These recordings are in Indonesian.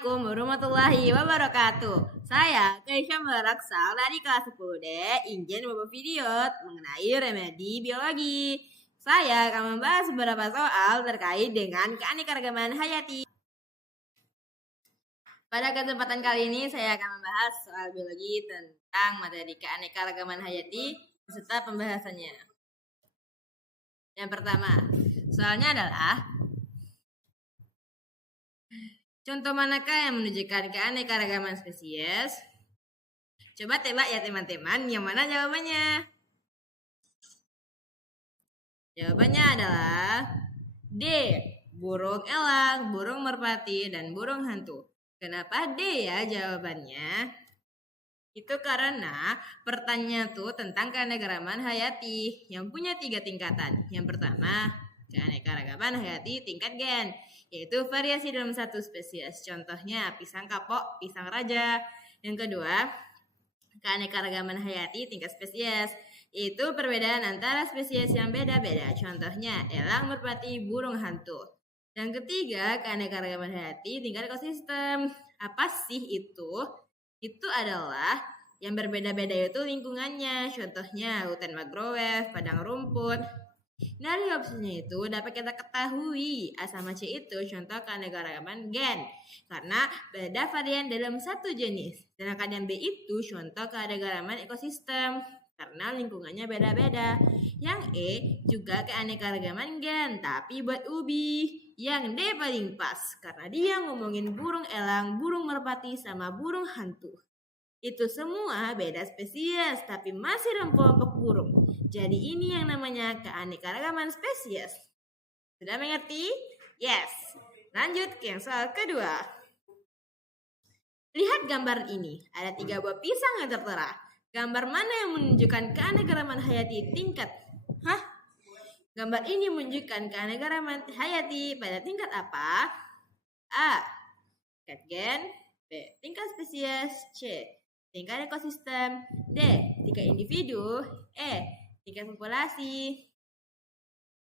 Assalamualaikum warahmatullahi wabarakatuh. Saya Keisha Meraksal dari kelas 10D ingin membuat video mengenai remedi biologi. Saya akan membahas beberapa soal terkait dengan keanekaragaman hayati. Pada kesempatan kali ini saya akan membahas soal biologi tentang materi keanekaragaman hayati beserta pembahasannya. Yang pertama, soalnya adalah contoh manakah yang menunjukkan keanekaragaman spesies? Coba tebak ya teman-teman, yang mana jawabannya? Jawabannya adalah D. Burung elang, burung merpati, dan burung hantu. Kenapa D ya jawabannya? Itu karena pertanyaan tuh tentang keanekaragaman hayati yang punya 3 tingkatan. Yang pertama, keanekaragaman hayati tingkat gen, yaitu variasi dalam satu spesies. Contohnya pisang kapok, pisang raja. Yang kedua, keanekaragaman hayati tingkat spesies, yaitu perbedaan antara spesies yang beda-beda. Contohnya elang, merpati, burung hantu. Yang ketiga, keanekaragaman hayati tingkat ekosistem. Apa sih itu? Itu adalah yang berbeda-beda itu lingkungannya. Contohnya hutan mangrove, padang rumput. Dari opsinya itu dapat kita ketahui A sama C itu contoh keanekaragaman gen karena beda varian dalam satu jenis. Sedangkan yang B itu contoh keanekaragaman ekosistem karena lingkungannya beda-beda. Yang E juga keanekaragaman gen tapi buat ubi. Yang D paling pas karena dia ngomongin burung elang, burung merpati sama burung hantu. Itu semua beda spesies tapi masih dalam kelompok burung. Jadi ini yang namanya keanekaragaman spesies. Sudah mengerti? Yes. Lanjut ke yang soal kedua. Lihat gambar ini. Ada 3 buah pisang yang tertera. Gambar mana yang menunjukkan keanekaragaman hayati tingkat? Gambar ini menunjukkan keanekaragaman hayati pada tingkat apa? A. Tingkat gen. B. Tingkat spesies. C. Tingkat ekosistem. D. Tingkat individu. E. Tingkat populasi.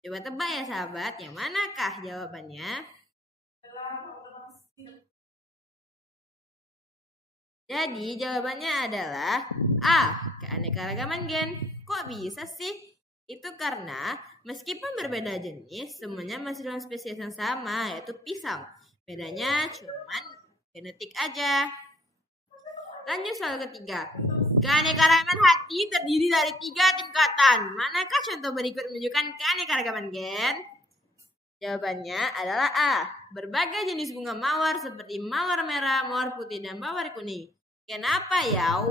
Coba tebak ya sahabat, yang manakah jawabannya? Jadi jawabannya adalah A. Keanekaragaman gen. Kok bisa sih? Itu karena meskipun berbeda jenis, semuanya masih dalam spesies yang sama, yaitu pisang. Bedanya cuman genetik aja. Lanjut soal ketiga. Keanekaragaman hayati terdiri dari 3 tingkatan. Manakah contoh berikut menunjukkan keanekaragaman gen? Jawabannya adalah A. Berbagai jenis bunga mawar seperti mawar merah, mawar putih, dan mawar kuning. Kenapa ya?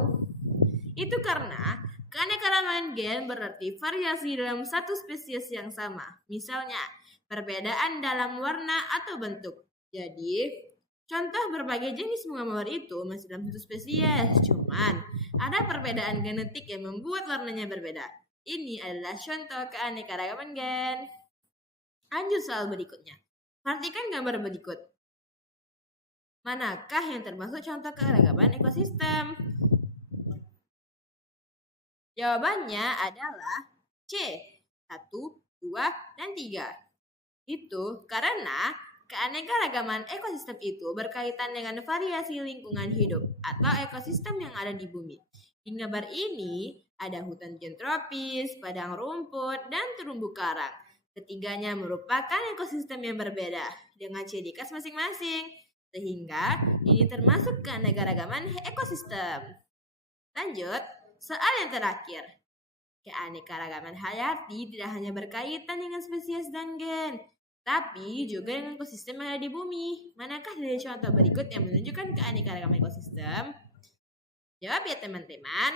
Itu karena keanekaragaman gen berarti variasi dalam satu spesies yang sama. Misalnya, perbedaan dalam warna atau bentuk. Jadi, contoh berbagai jenis bunga mawar itu masih dalam satu spesies. Cuman, ada perbedaan genetik yang membuat warnanya berbeda. Ini adalah contoh keanekaragaman gen. Lanjut soal berikutnya. Perhatikan gambar berikut. Manakah yang termasuk contoh keanekaragaman ekosistem? Jawabannya adalah C. 1, 2, dan 3. Itu karena keanekaragaman ekosistem itu berkaitan dengan variasi lingkungan hidup atau ekosistem yang ada di bumi. Di gambar ini ada hutan tropis, padang rumput, dan terumbu karang. Ketiganya merupakan ekosistem yang berbeda dengan ciri khas masing-masing. Sehingga ini termasuk keanekaragaman ekosistem. Lanjut, soal yang terakhir. Keanekaragaman hayati tidak hanya berkaitan dengan spesies dan gen, tapi juga dengan ekosistem yang ada di bumi. Manakah dari contoh berikut yang menunjukkan keanekaragaman ekosistem? Jawab ya teman-teman.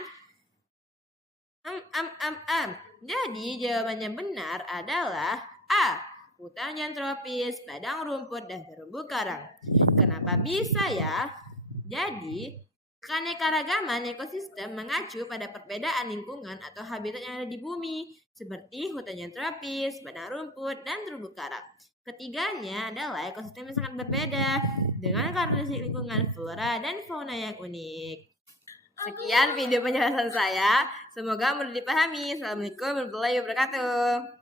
Jadi jawabannya benar adalah A. Hutan tropis, padang rumput, dan terumbu karang. Kenapa bisa ya? Jadi, keanekaragaman ekosistem mengacu pada perbedaan lingkungan atau habitat yang ada di bumi, seperti hutan tropis, padang rumput, dan terumbu karang. Ketiganya adalah ekosistem yang sangat berbeda, dengan karakteristik lingkungan flora dan fauna yang unik. Sekian video penjelasan saya, semoga mudah dipahami. Assalamualaikum warahmatullahi wabarakatuh.